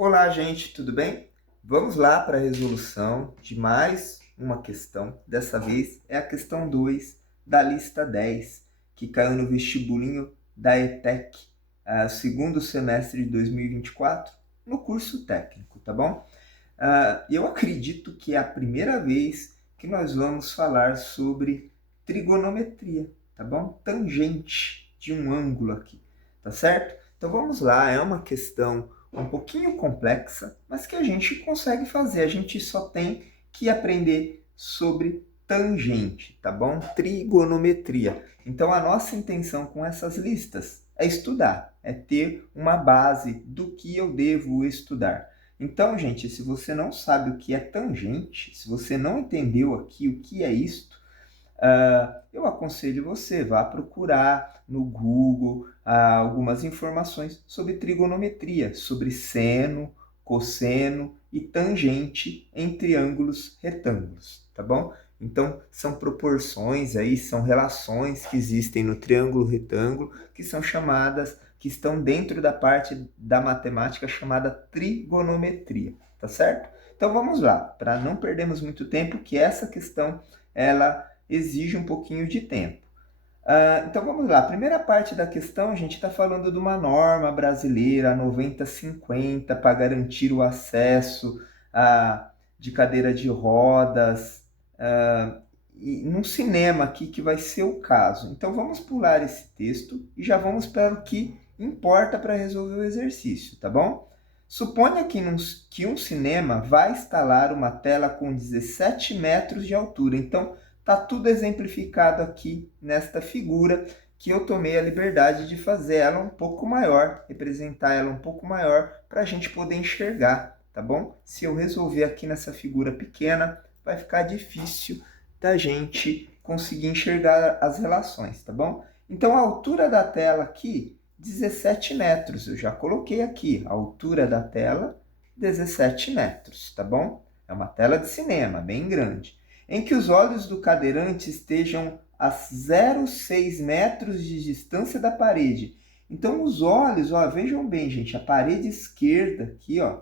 Olá, gente, tudo bem? Vamos lá para a resolução de mais uma questão. Dessa vez é a questão 2 da lista 10, que caiu no vestibulinho da ETEC, segundo semestre de 2024, no curso técnico, tá bom? Eu acredito que é a primeira vez que nós vamos falar sobre trigonometria, tá bom? Tangente de um ângulo aqui, tá certo? Então vamos lá, é uma questão um pouquinho complexa, mas que a gente consegue fazer. A gente só tem que aprender sobre tangente, tá bom? Trigonometria. Então a nossa intenção com essas listas é estudar, é ter uma base do que eu devo estudar. Então, gente, se você não sabe o que é tangente, se você não entendeu aqui o que é isto, eu aconselho você, vá procurar no Google algumas informações sobre trigonometria, sobre seno, cosseno e tangente em triângulos retângulos, tá bom? Então, são proporções aí, são relações que existem no triângulo retângulo, que são chamadas, que estão dentro da parte da matemática chamada trigonometria, tá certo? Então, vamos lá, para não perdermos muito tempo, que essa questão, ela exige um pouquinho de tempo. Então vamos lá. A primeira parte da questão, a gente está falando de uma norma brasileira 9050 para garantir o acesso de cadeira de rodas e num cinema aqui que vai ser o caso. Então vamos pular esse texto e já vamos para o que importa para resolver o exercício, tá bom? Suponha que um cinema vai instalar uma tela com 17 metros de altura. Então, está tudo exemplificado aqui nesta figura que eu tomei a liberdade de fazer ela um pouco maior, representar ela um pouco maior para a gente poder enxergar, tá bom? Se eu resolver aqui nessa figura pequena, vai ficar difícil da gente conseguir enxergar as relações, tá bom? Então, a altura da tela aqui, 17 metros. Eu já coloquei aqui, a altura da tela, 17 metros, tá bom? É uma tela de cinema, bem grande, em que os olhos do cadeirante estejam a 0,6 metros de distância da parede. Então, os olhos, ó, vejam bem, gente, a parede esquerda aqui, ó,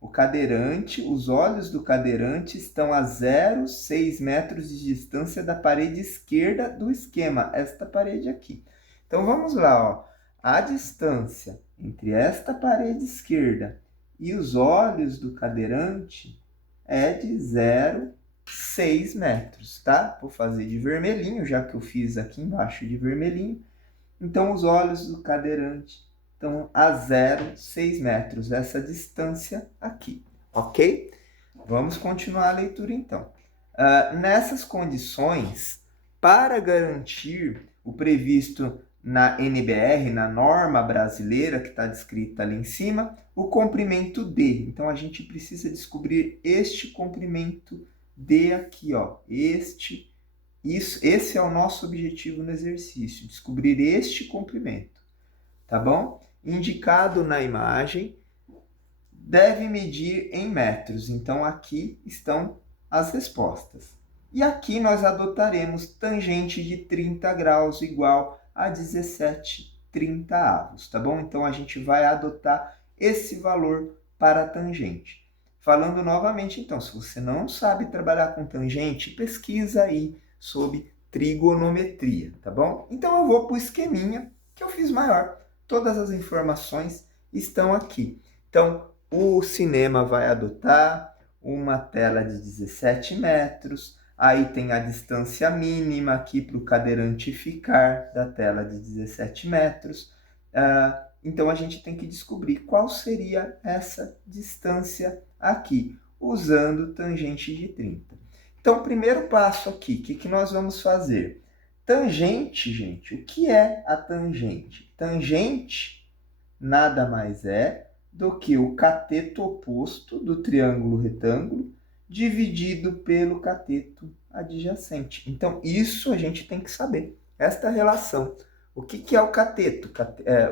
o cadeirante, os olhos do cadeirante estão a 0,6 metros de distância da parede esquerda do esquema, esta parede aqui. Então, vamos lá, ó. A distância entre esta parede esquerda e os olhos do cadeirante é de 0,6 metros, tá? Vou fazer de vermelhinho, já que eu fiz aqui embaixo de vermelhinho. Então, os olhos do cadeirante estão a 0,6 metros, essa distância aqui, ok? Vamos continuar a leitura, então. Nessas condições, para garantir o previsto na NBR, na norma brasileira que está descrita ali em cima, o comprimento D. Então, a gente precisa descobrir este comprimento D aqui, ó. Esse é o nosso objetivo no exercício, descobrir este comprimento, tá bom? Indicado na imagem, deve medir em metros. Então, aqui estão as respostas. E aqui nós adotaremos tangente de 30 graus igual a 17/30, tá bom? Então, a gente vai adotar esse valor para a tangente. Falando novamente, então, se você não sabe trabalhar com tangente, pesquisa aí sobre trigonometria, tá bom? Então, eu vou para o esqueminha que eu fiz maior. Todas as informações estão aqui. Então, o cinema vai adotar uma tela de 17 metros, aí tem a distância mínima aqui para o cadeirante ficar da tela de 17 metros. Então, a gente tem que descobrir qual seria essa distância aqui, usando tangente de 30. Então, primeiro passo aqui, o que nós vamos fazer? Tangente, gente, o que é a tangente? Tangente nada mais é do que o cateto oposto do triângulo retângulo dividido pelo cateto adjacente. Então, isso a gente tem que saber, esta relação. O que é o cateto?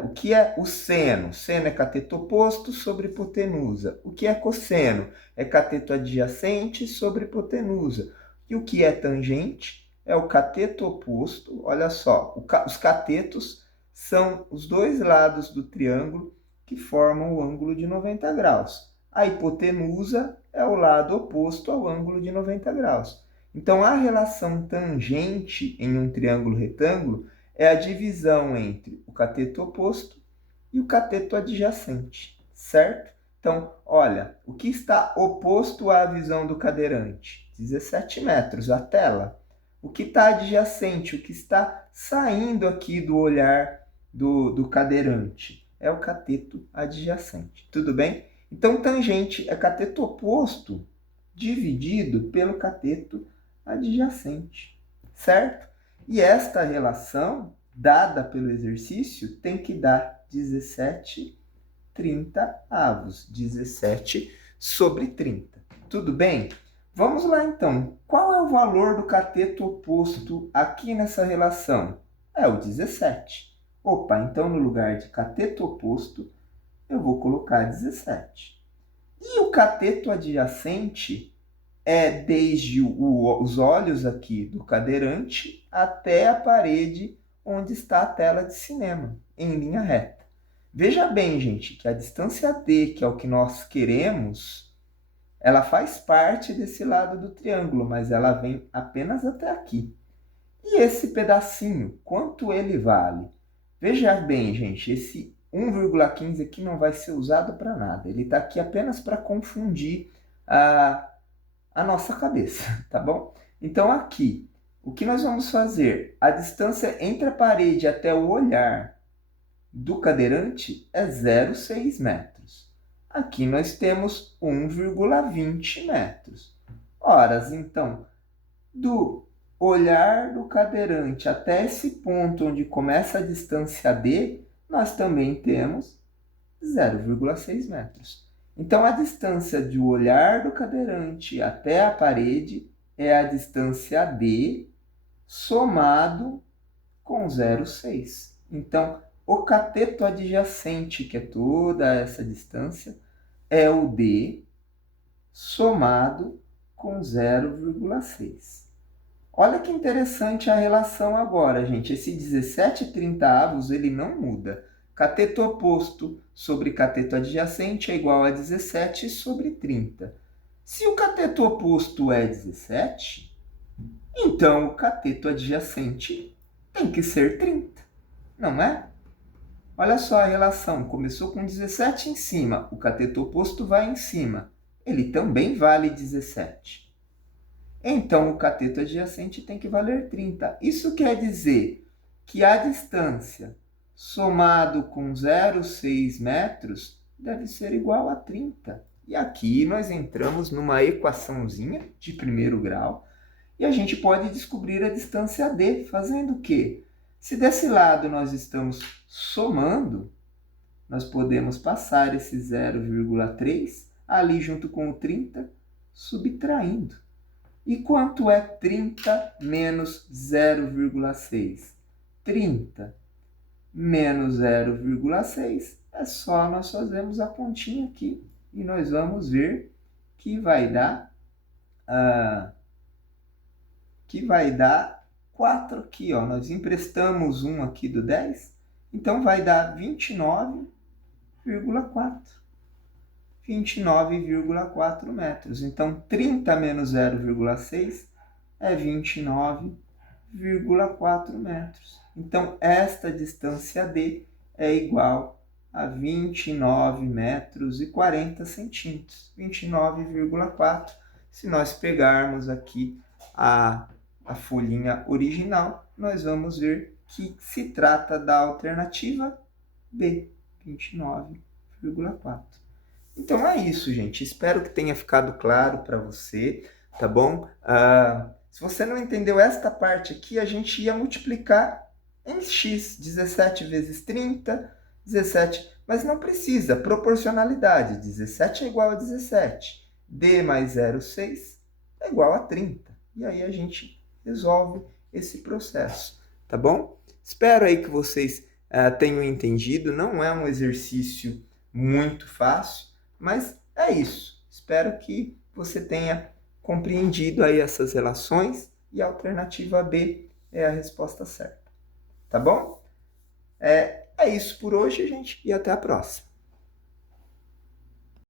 O que é o seno? Seno é cateto oposto sobre hipotenusa. O que é cosseno? É cateto adjacente sobre hipotenusa. E o que é tangente? É o cateto oposto. Olha só, os catetos são os dois lados do triângulo que formam o ângulo de 90 graus. A hipotenusa é o lado oposto ao ângulo de 90 graus. Então, a relação tangente em um triângulo retângulo é a divisão entre o cateto oposto e o cateto adjacente, certo? Então, olha, o que está oposto à visão do cadeirante? 17 metros, a tela. O que está adjacente, o que está saindo aqui do olhar do cadeirante? É o cateto adjacente, tudo bem? Então, tangente é cateto oposto dividido pelo cateto adjacente, certo? E esta relação, dada pelo exercício, tem que dar 17/30. 17 sobre 30. Tudo bem? Vamos lá, então. Qual é o valor do cateto oposto aqui nessa relação? É o 17. Opa, então no lugar de cateto oposto, eu vou colocar 17. E o cateto adjacente é desde os olhos aqui do cadeirante até a parede onde está a tela de cinema, em linha reta. Veja bem, gente, que a distância D, que é o que nós queremos, ela faz parte desse lado do triângulo, mas ela vem apenas até aqui. E esse pedacinho, quanto ele vale? Veja bem, gente, esse 1,15 aqui não vai ser usado para nada. Ele está aqui apenas para confundir a nossa cabeça, tá bom? Então, aqui, o que nós vamos fazer? A distância entre a parede até o olhar do cadeirante é 0,6 metros. Aqui nós temos 1,20 metros. Ora, então, do olhar do cadeirante até esse ponto onde começa a distância D, nós também temos 0,6 metros. Então, a distância do olhar do cadeirante até a parede é a distância D somado com 0,6. Então, o cateto adjacente, que é toda essa distância, é o D somado com 0,6. Olha que interessante a relação agora, gente. Esse 17/30 ele não muda. Cateto oposto sobre cateto adjacente é igual a 17 sobre 30. Se o cateto oposto é 17, então o cateto adjacente tem que ser 30, não é? Olha só a relação. Começou com 17 em cima, o cateto oposto vai em cima. Ele também vale 17. Então, o cateto adjacente tem que valer 30. Isso quer dizer que a distância somado com 0,6 metros deve ser igual a 30. E aqui nós entramos numa equaçãozinha de primeiro grau e a gente pode descobrir a distância D fazendo o quê? Se desse lado nós estamos somando, nós podemos passar esse 0,3 ali junto com o 30, subtraindo. E quanto é 30 menos 0,6? 30 menos 0,6 é só nós fazermos a continha aqui e nós vamos ver que vai dar 4 aqui, ó. Nós emprestamos 1 aqui do 10, então vai dar 29,4. 29,4 metros. Então, 30 menos 0,6 é 29,4 metros. Então, esta distância D é igual a 29 metros e 40 centímetros. 29,4. Se nós pegarmos aqui a folhinha original, nós vamos ver que se trata da alternativa B, 29,4. Então é isso, gente. Espero que tenha ficado claro para você, tá bom? Se você não entendeu esta parte aqui, a gente ia multiplicar em x, 17 vezes 30, 17, mas não precisa, proporcionalidade, 17 é igual a 17, d mais 0,6 é igual a 30, e aí a gente resolve esse processo, tá bom? Espero aí que vocês tenham entendido, não é um exercício muito fácil, mas é isso. Espero que você tenha compreendido aí essas relações e a alternativa B é a resposta certa. Tá bom? É isso por hoje, gente, e até a próxima.